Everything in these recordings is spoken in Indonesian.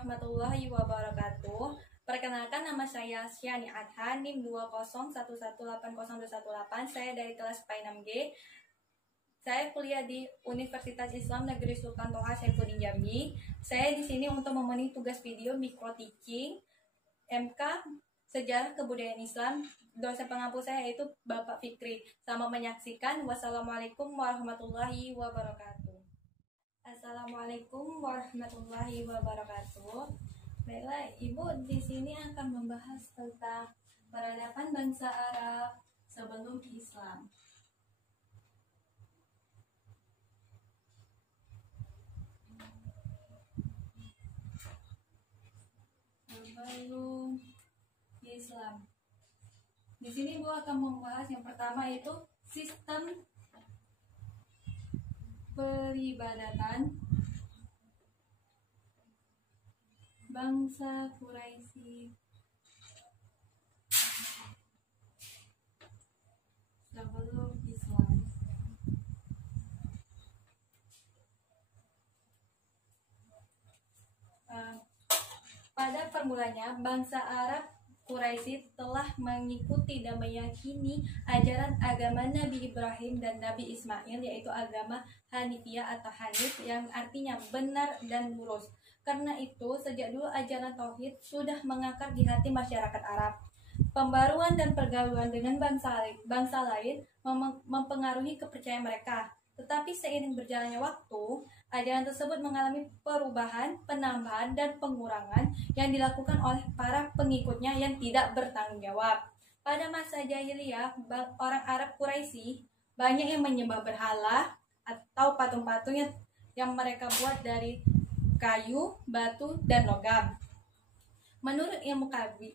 warahmatullahi wabarakatuh. Perkenalkan, nama saya Syani Adhan, NIM 201180218. Saya dari kelas P6G. Saya kuliah di Universitas Islam Negeri Sultan Toha Saifuddin Jambi. Saya di sini untuk memenuhi tugas video micro teaching MK Sejarah Kebudayaan Islam. Dosen pengampu saya yaitu Bapak Fikri. Selamat menyaksikan. Wassalamualaikum warahmatullahi wabarakatuh. Assalamualaikum warahmatullahi wabarakatuh. Baiklah, Ibu di sini akan membahas tentang peradaban bangsa Arab sebelum Islam. Sebelum Islam. Di sini Ibu akan membahas yang pertama yaitu sistem peribadatan bangsa Quraisy sebelum Islam. Pada permulanya, bangsa Arab Quraisy telah mengikuti dan meyakini ajaran agama Nabi Ibrahim dan Nabi Ismail, yaitu agama Hanifiyah atau Hanif, yang artinya benar dan lurus. Karena itu, sejak dulu ajaran Tauhid sudah mengakar di hati masyarakat Arab. Pembaruan dan pergaulan dengan bangsa lain mempengaruhi kepercayaan mereka. Tetapi seiring berjalannya waktu, ajaran tersebut mengalami perubahan, penambahan, dan pengurangan yang dilakukan oleh para pengikutnya yang tidak bertanggung jawab. Pada masa jahiliyah, orang Arab Quraisy banyak yang menyembah berhala atau patung-patung yang mereka buat dari kayu, batu, dan logam. Menurut ilmu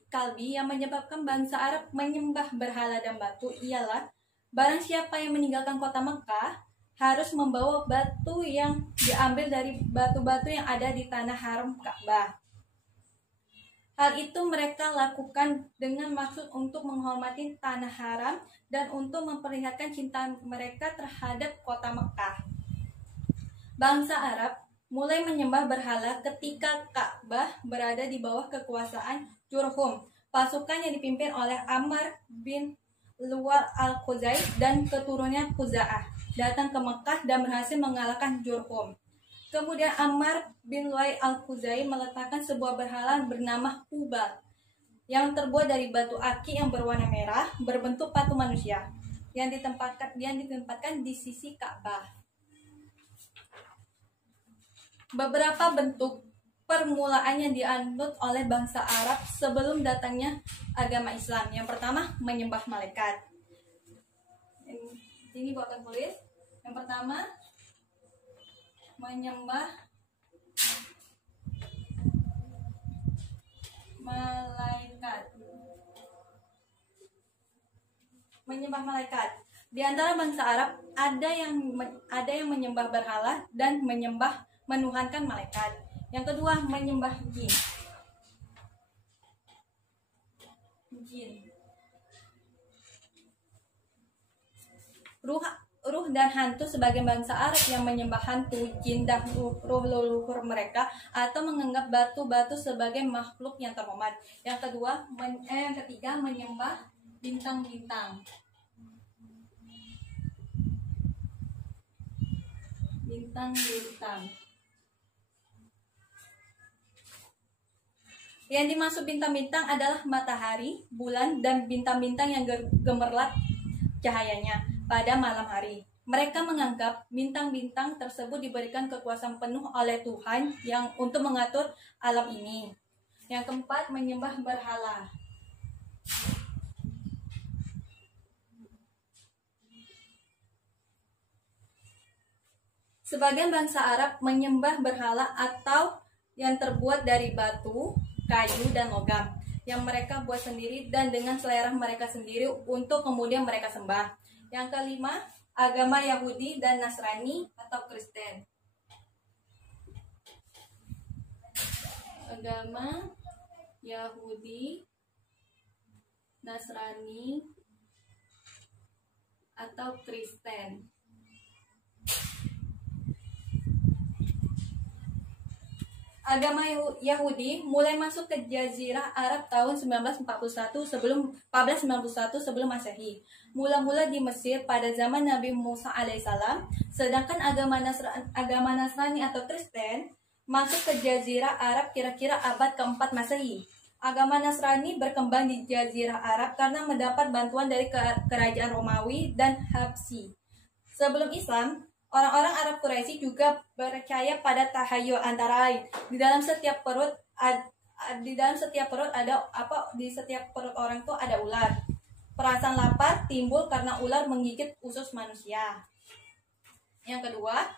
kalbi yang menyebabkan bangsa Arab menyembah berhala dan batu ialah barang siapa yang meninggalkan kota Mekah harus membawa batu yang diambil dari batu-batu yang ada di tanah haram Ka'bah. Hal itu mereka lakukan dengan maksud untuk menghormati tanah haram dan untuk memperlihatkan cinta mereka terhadap kota Mekah. Bangsa Arab mulai menyembah berhala ketika Ka'bah berada di bawah kekuasaan Jurhum, pasukan yang dipimpin oleh Ammar bin Luwal al-Khuzai dan keturunannya Khuza'ah datang ke Mekah dan berhasil mengalahkan Jurhum. Kemudian Ammar bin Luwai al-Khuzai meletakkan sebuah berhala bernama Hubal yang terbuat dari batu aki yang berwarna merah berbentuk patung manusia yang ditempatkan di sisi Ka'bah. Beberapa bentuk permulaan yang dianut oleh bangsa Arab sebelum datangnya agama Islam. Yang pertama, menyembah malaikat. Ini buatan tulis. Yang pertama, menyembah malaikat. Menyembah malaikat. Di antara bangsa Arab ada yang menyembah berhala dan menuhankan malaikat. Yang kedua, menyembah jin. Ruh dan hantu sebagai bangsa Arab yang menyembah hantu, jin, dan ruh leluhur mereka atau menganggap batu-batu sebagai makhluk yang terhormat. Yang ketiga, menyembah bintang-bintang. Yang dimaksud bintang-bintang adalah matahari, bulan, dan bintang-bintang yang gemerlap cahayanya pada malam hari. Mereka menganggap bintang-bintang tersebut diberikan kekuasaan penuh oleh Tuhan yang untuk mengatur alam ini. Yang keempat, menyembah berhala. Sebagian bangsa Arab menyembah berhala atau yang terbuat dari batu, kayu, dan logam yang mereka buat sendiri dan dengan selera mereka sendiri untuk kemudian mereka sembah. Yang kelima, agama Yahudi dan Nasrani atau Kristen. Agama Yahudi, Nasrani atau Kristen. Agama Yahudi mulai masuk ke Jazirah Arab tahun 1491 sebelum Masehi. Mula-mula di Mesir pada zaman Nabi Musa alaihissalam, sedangkan agama Nasrani atau Kristen masuk ke Jazirah Arab kira-kira abad keempat Masehi. Agama Nasrani berkembang di Jazirah Arab karena mendapat bantuan dari kerajaan Romawi dan Habsyi. Sebelum Islam, orang-orang Arab Quraisy juga percaya pada tahayul antara lain. Di setiap perut orang tuh ada ular. Perasaan lapar timbul karena ular menggigit usus manusia. Yang kedua,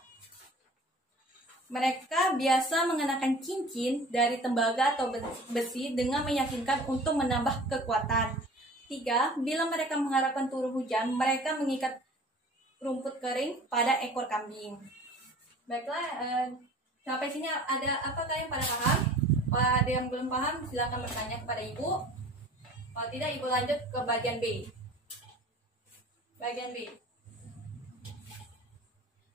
mereka biasa mengenakan cincin dari tembaga atau besi dengan meyakinkan untuk menambah kekuatan. 3. Bila mereka mengharapkan turun hujan, mereka mengikat rumput kering pada ekor kambing. Baiklah, sampai sini ada apa kalian pada paham? Kalau ada yang belum paham, silakan bertanya kepada ibu. Kalau tidak, ibu lanjut ke bagian B. Bagian B.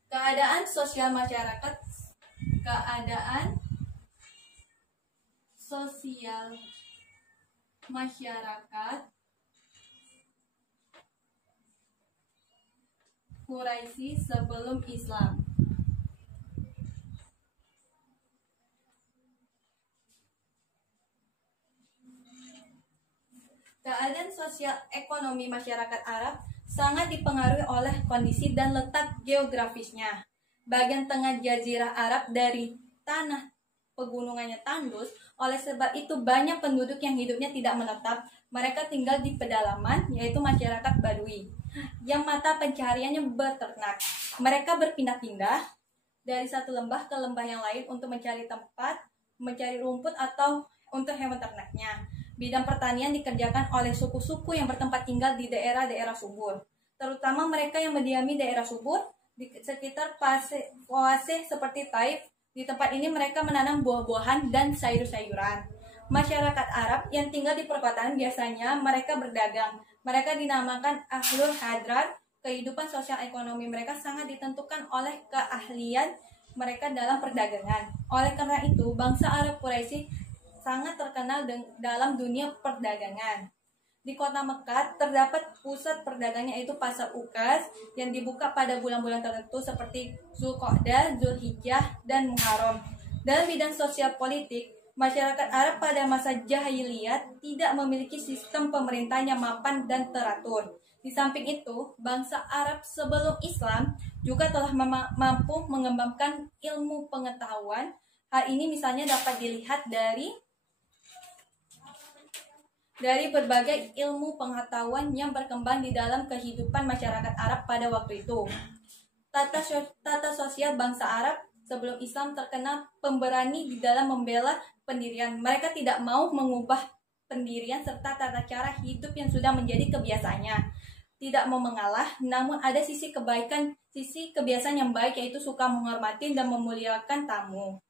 Keadaan sosial masyarakat. Keadaan sosial masyarakat Quraisy sebelum Islam. Keadaan sosial ekonomi masyarakat Arab sangat dipengaruhi oleh kondisi dan letak geografisnya. Bagian tengah Jazirah Arab dari tanah pegunungannya tandus, oleh sebab itu banyak penduduk yang hidupnya tidak menetap. Mereka tinggal di pedalaman, yaitu masyarakat Badui, yang mata pencahariannya beternak. Mereka berpindah-pindah dari satu lembah ke lembah yang lain untuk mencari tempat, mencari rumput atau untuk hewan ternaknya. Bidang pertanian dikerjakan oleh suku-suku yang bertempat tinggal di daerah-daerah subur, terutama mereka yang mendiami daerah subur di sekitar oase seperti Taif. Di tempat ini mereka menanam buah-buahan dan sayur-sayuran. Masyarakat Arab yang tinggal di perkotaan biasanya mereka berdagang. Mereka dinamakan Ahlul Hadrat. Kehidupan sosial ekonomi mereka sangat ditentukan oleh keahlian mereka dalam perdagangan. Oleh karena itu, bangsa Arab Quraisy sangat terkenal dalam dunia perdagangan. Di kota Mekah terdapat pusat perdagangnya, yaitu Pasar Ukas yang dibuka pada bulan-bulan tertentu seperti Zulqa'dah, Zulhijjah, dan Muharram. Dalam bidang sosial politik, masyarakat Arab pada masa jahiliyah tidak memiliki sistem pemerintahan yang mapan dan teratur. Di samping itu, bangsa Arab sebelum Islam juga telah mampu mengembangkan ilmu pengetahuan. Hal ini misalnya dapat dilihat dari berbagai ilmu pengetahuan yang berkembang di dalam kehidupan masyarakat Arab pada waktu itu. Tata sosial bangsa Arab sebelum Islam terkenal pemberani di dalam membela pendirian. Mereka tidak mau mengubah pendirian serta tata cara hidup yang sudah menjadi kebiasaannya. Tidak mau mengalah, namun ada sisi kebiasaan yang baik, yaitu suka menghormati dan memuliakan tamu.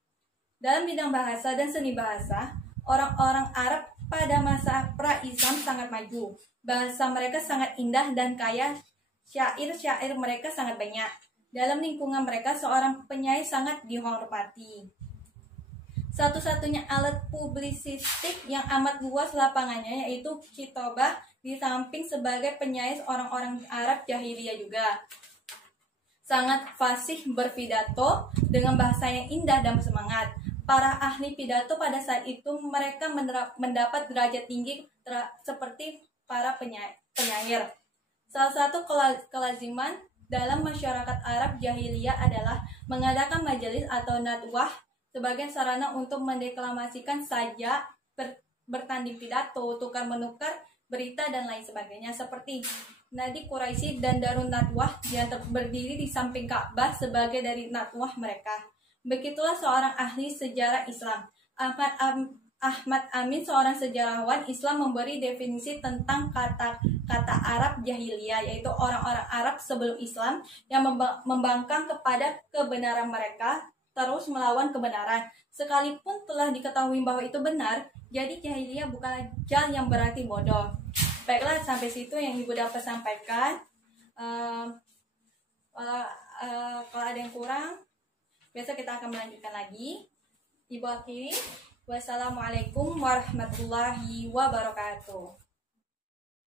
Dalam bidang bahasa dan seni bahasa, orang-orang Arab pada masa pra-Islam sangat maju. Bahasa mereka sangat indah dan kaya. Syair-syair mereka sangat banyak. Dalam lingkungan mereka, seorang penyair sangat dihormati. Satu-satunya alat publisistik yang amat luas lapangannya yaitu khitobah, di samping sebagai penyair orang-orang Arab jahiliyah juga. Sangat fasih berpidato dengan bahasa yang indah dan bersemangat. Para ahli pidato pada saat itu mereka mendapat derajat tinggi seperti para penyair. Salah satu kelaziman dalam masyarakat Arab jahiliyah adalah mengadakan majelis atau nadwah sebagai sarana untuk mendeklamasikan saja, bertanding pidato, tukar-menukar berita dan lain sebagainya, seperti Nadi Quraisy dan Darun Nadwah yang berdiri di samping Ka'bah sebagai dari nadwah mereka. Begitulah seorang ahli sejarah Islam, Ahmad Amin, seorang sejarawan Islam, memberi definisi tentang kata Arab jahiliyah, yaitu orang-orang Arab sebelum Islam yang membangkang kepada kebenaran mereka, terus melawan kebenaran. Sekalipun telah diketahui bahwa itu benar, jadi jahiliyah bukanlah jahil yang berarti bodoh. Baiklah, sampai situ yang Ibu dapat sampaikan. Kalau ada yang kurang, besok kita akan melanjutkan lagi. Ibu akhiri, wassalamualaikum warahmatullahi wabarakatuh.